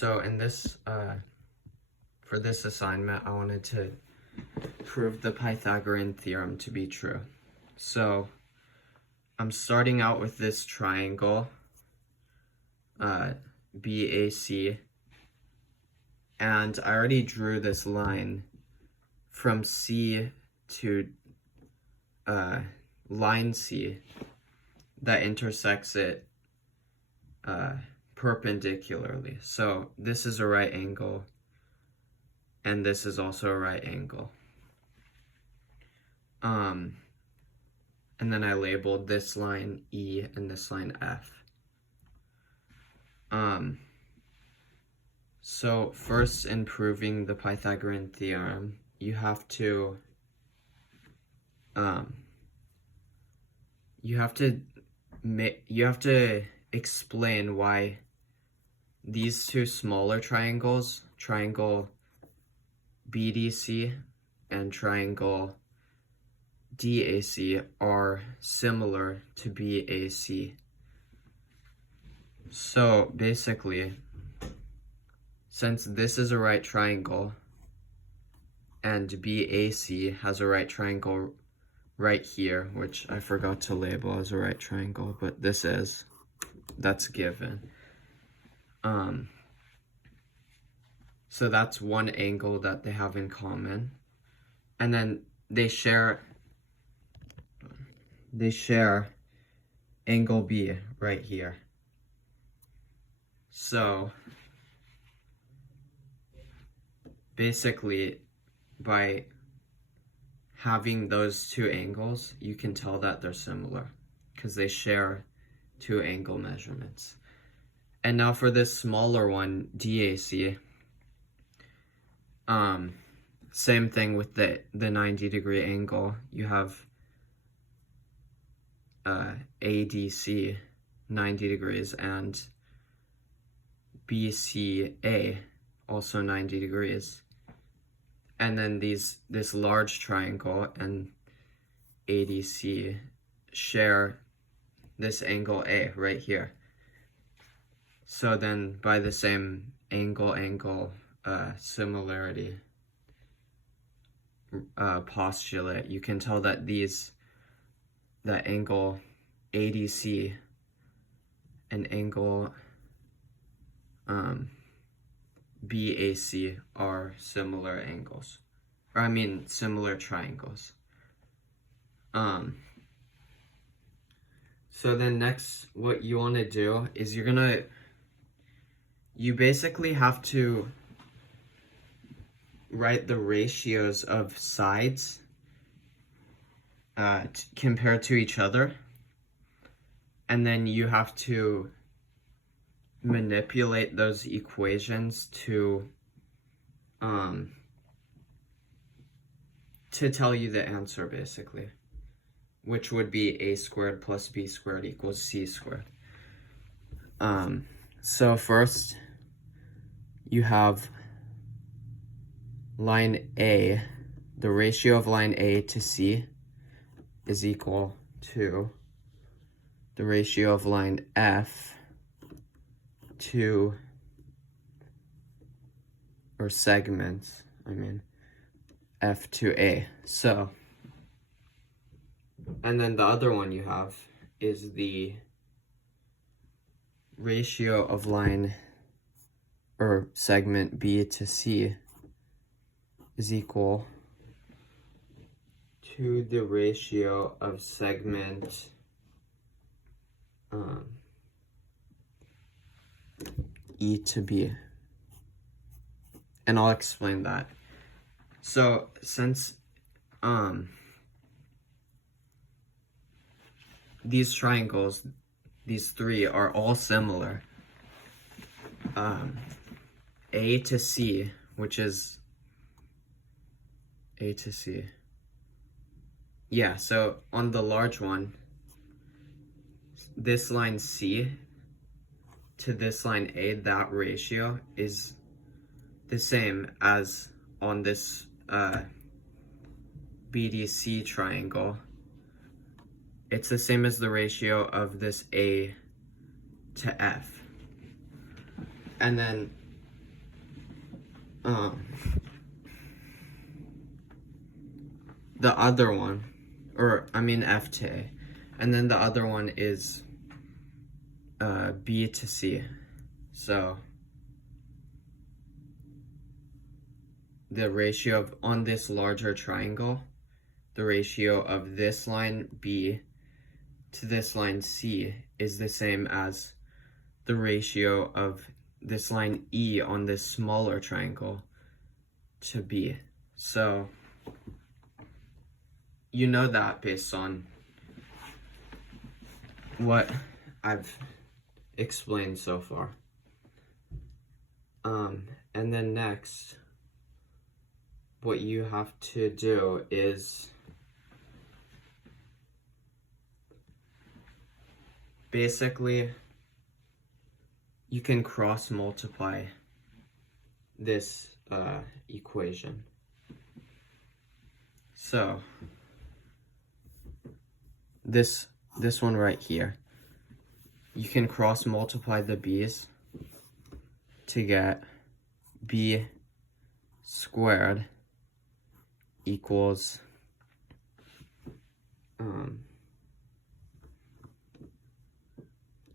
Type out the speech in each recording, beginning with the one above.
So in this, for this assignment, I wanted to prove the Pythagorean theorem to be true. So I'm starting out with this triangle, BAC, and I already drew this line from C to line C that intersects it perpendicularly. So this is a right angle, and this is also a right angle. And then I labeled this line E and this line F. So first, in proving the Pythagorean theorem, you have to explain why these two smaller triangles, triangle BDC and triangle DAC, are similar to BAC. So basically, since this is a right triangle and BAC has a right triangle right here, which I forgot to label as a right triangle, but that's given. So that's one angle that they have in common. And then they share angle B right here. So basically, by having those two angles, you can tell that they're similar because they share two angle measurements. And now for this smaller one, DAC, same thing with the 90-degree angle. You have ADC 90 degrees and BCA also 90 degrees. And then this large triangle and ADC share this angle A right here. So then by the same angle similarity postulate, you can tell that that angle ADC and angle BAC are similar angles, or I mean similar triangles. So then next, what you want to do is you basically have to write the ratios of sides compared to each other, and then you have to manipulate those equations to tell you the answer, basically, which would be a squared plus b squared equals c squared. So first, you have line A, the ratio of line A to C is equal to the ratio of line F to, or segments, F to A. So, and then the other one you have is the ratio of line or segment B to C is equal to the ratio of segment E to B. And I'll explain that. So since these triangles, these three are all similar, A to C, which is A to C. Yeah, so on the large one, this line C to this line A, that ratio is the same as on this BDC triangle. It's the same as the ratio of this A to F. And then the other one, or I mean F to A, and then the other one is B to C. So the ratio of, on this larger triangle, the ratio of this line B to this line C is the same as the ratio of this line E on this smaller triangle to B. So you know that based on what I've explained so far. And then next, what you have to do is basically you can cross multiply this equation. So this one right here, you can cross multiply the b's to get b squared equals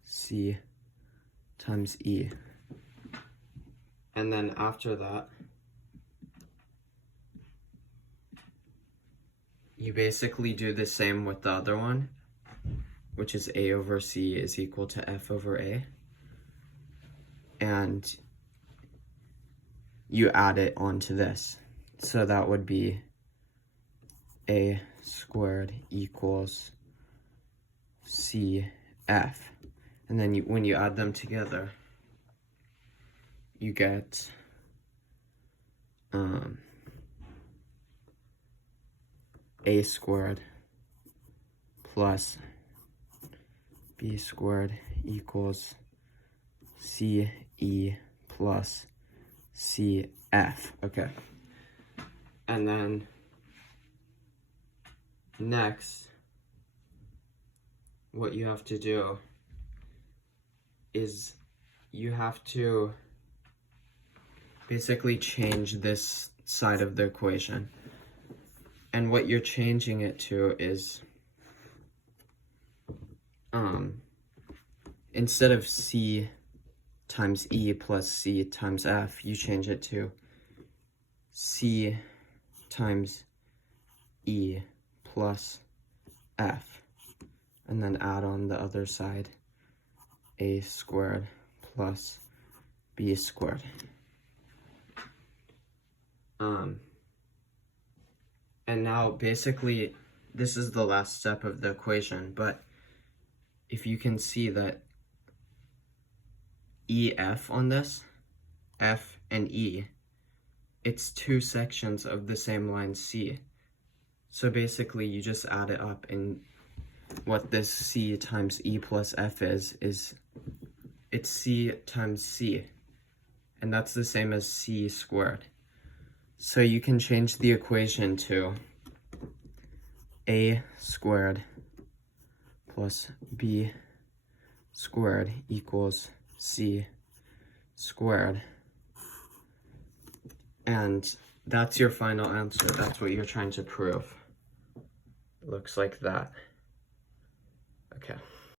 c times e. And then after that, you basically do the same with the other one, which is a over c is equal to f over a. And you add it onto this. So that would be a squared equals cf. And then when you add them together, you get a squared plus b squared equals ce plus cf. Okay. And then next, what you have to do is you have to basically change this side of the equation. And what you're changing it to is instead of c times e plus c times f, you change it to c times e plus f, and then add on the other side a squared plus b squared. And now basically this is the last step of the equation, but if you can see that EF on this, F and E, it's two sections of the same line C. So basically you just add it up, and what this C times E plus F is it's C times C, and that's the same as C squared. So you can change the equation to a squared plus b squared equals c squared. And that's your final answer. That's what you're trying to prove. It looks like that. Okay.